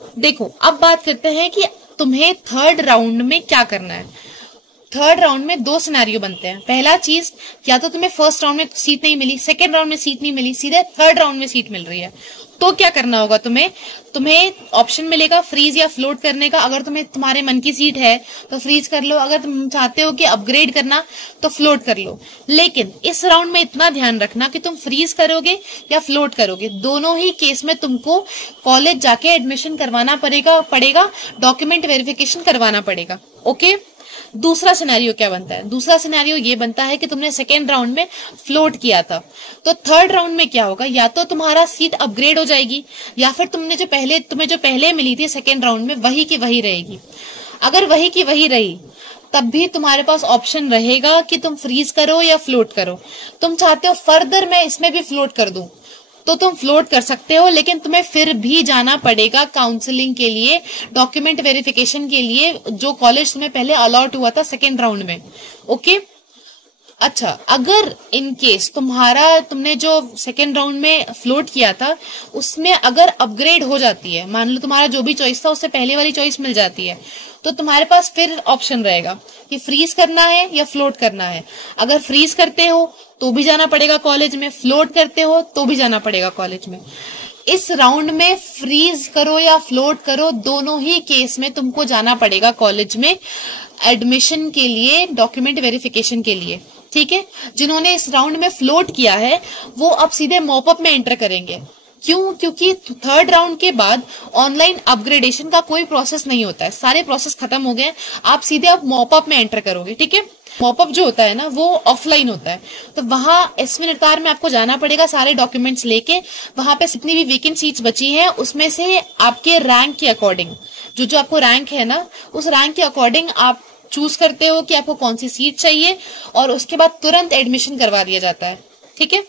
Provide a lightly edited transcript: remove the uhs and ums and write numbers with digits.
देखो अब बात करते हैं कि तुम्हें थर्ड राउंड में क्या करना है। थर्ड राउंड में दो सिनेरियो बनते हैं। पहला चीज, या तो तुम्हें फर्स्ट राउंड में सीट नहीं मिली, सेकंड राउंड में सीट नहीं मिली, सीधे थर्ड राउंड में सीट मिल रही है, तो क्या करना होगा तुम्हें ऑप्शन मिलेगा फ्रीज या फ्लोट करने का। अगर तुम्हारे मन की सीट है तो फ्रीज कर लो, अगर तुम चाहते हो कि अपग्रेड करना तो फ्लोट कर लो। लेकिन इस राउंड में इतना ध्यान रखना कि तुम फ्रीज करोगे या फ्लोट करोगे, दोनों ही केस में तुमको कॉलेज जाके एडमिशन करवाना पड़ेगा, डॉक्यूमेंट वेरिफिकेशन करवाना पड़ेगा। ओके, दूसरा सिनेरियो क्या बनता है? दूसरा सिनेरियो ये बनता है कि तुमने सेकेंड राउंड में फ्लोट किया था, तो थर्ड राउंड में क्या होगा, या तो तुम्हारा सीट अपग्रेड हो जाएगी या फिर तुम्हें जो पहले मिली थी सेकेंड राउंड में वही की वही रहेगी। अगर वही की वही रही तब भी तुम्हारे पास ऑप्शन रहेगा कि तुम फ्रीज करो या फ्लोट करो। तुम चाहते हो फर्दर मैं इसमें भी फ्लोट कर दूं तो तुम फ्लोट कर सकते हो, लेकिन तुम्हें फिर भी जाना पड़ेगा काउंसलिंग के लिए, डॉक्यूमेंट वेरिफिकेशन के लिए, जो कॉलेज तुम्हें पहले अलॉट हुआ था सेकेंड राउंड में। ओके, अच्छा, अगर इन केस तुमने जो सेकेंड राउंड में फ्लोट किया था उसमें अगर अपग्रेड हो जाती है, मान लो तुम्हारा जो भी चॉइस था उससे पहले वाली चॉइस मिल जाती है, तो तुम्हारे पास फिर ऑप्शन रहेगा कि फ्रीज करना है या फ्लोट करना है। अगर फ्रीज करते हो तो भी जाना पड़ेगा कॉलेज में, फ्लोट करते हो तो भी जाना पड़ेगा कॉलेज में। इस राउंड में फ्रीज करो या फ्लोट करो, दोनों ही केस में तुमको जाना पड़ेगा कॉलेज में एडमिशन के लिए, डॉक्यूमेंट वेरिफिकेशन के लिए। ठीक है, जिन्होंने इस राउंड में फ्लोट किया है वो अब सीधे मॉपअप में एंटर करेंगे। क्यों? क्योंकि थर्ड राउंड के बाद ऑनलाइन अपग्रेडेशन का कोई प्रोसेस नहीं होता है, सारे प्रोसेस खत्म हो गए, आप सीधे अब मॉपअप में एंटर करोगे। ठीक है, मॉपअप जो होता है ना वो ऑफलाइन होता है, तो वहां एसवी निर्तार में आपको जाना पड़ेगा सारे डॉक्यूमेंट्स लेके। वहां पे जितनी भी वेकेंट सीट्स बची हैं उसमें से आपके रैंक के अकॉर्डिंग, जो आपको रैंक है ना, उस रैंक के अकॉर्डिंग आप चूज करते हो कि आपको कौन सी सीट चाहिए और उसके बाद तुरंत एडमिशन करवा दिया जाता है। ठीक है।